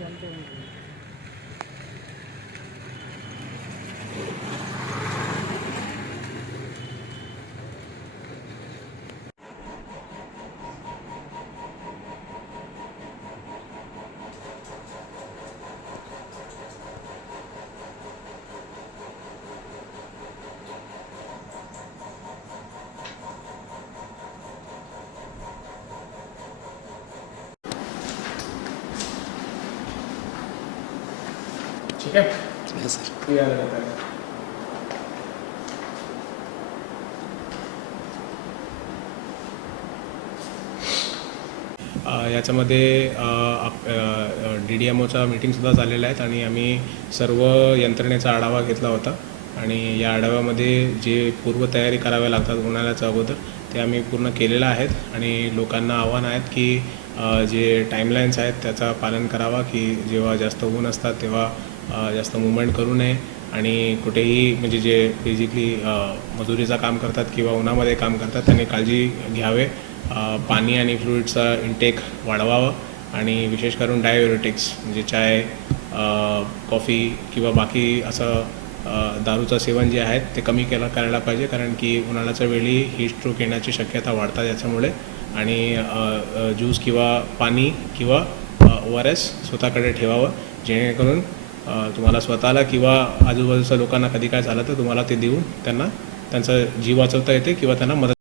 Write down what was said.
জানতে ठीक आहे? हो सर तू यायला लागला. अ, याच्यामध्ये डी डी एम ओचा मीटिंगसुद्धा झालेला आहेत आणि आम्ही सर्व यंत्रणेचा आढावा घेतला होता. आणि या आढाव्यामध्ये जे पूर्वतयारी कराव्या लागतात उन्हाळ्याच्या अगोदर ते आम्ही पूर्ण केलेलं आहेत. आणि लोकांना आव्हान आहेत की जे टाईमलाईन्स आहेत त्याचा पालन करावा की जेव्हा जास्त ऊन असतात तेव्हा जास्त मुवमेंट करू नये आणि कुठेही म्हणजे जे बेसिकली मजुरीचं काम करतात किंवा उन्हामध्ये काम करतात त्यांनी काळजी घ्यावे. पाणी आणि फ्लुईडचा इंटेक वाढवावं आणि विशेष करून डायोरेटिक्स म्हणजे चाय कॉफी किंवा बाकी असं दारूचं सेवन जे आहे ते कमी केलं करायला पाहिजे. कारण की उन्हाळ्याच्या वेळी हीट स्ट्रोक येण्याची शक्यता वाढतात याच्यामुळे. आणि ज्यूस किंवा पाणी किंवा ओ आर एस स्वतःकडे ठेवावं. जेणेकरून तुम्हाला स्वतःला किंवा आजूबाजूच्या लोकांना कधी काय झालं तर तुम्हाला ते देऊन त्यांना त्यांचं जीव वाचवता येते किंवा त्यांना मदत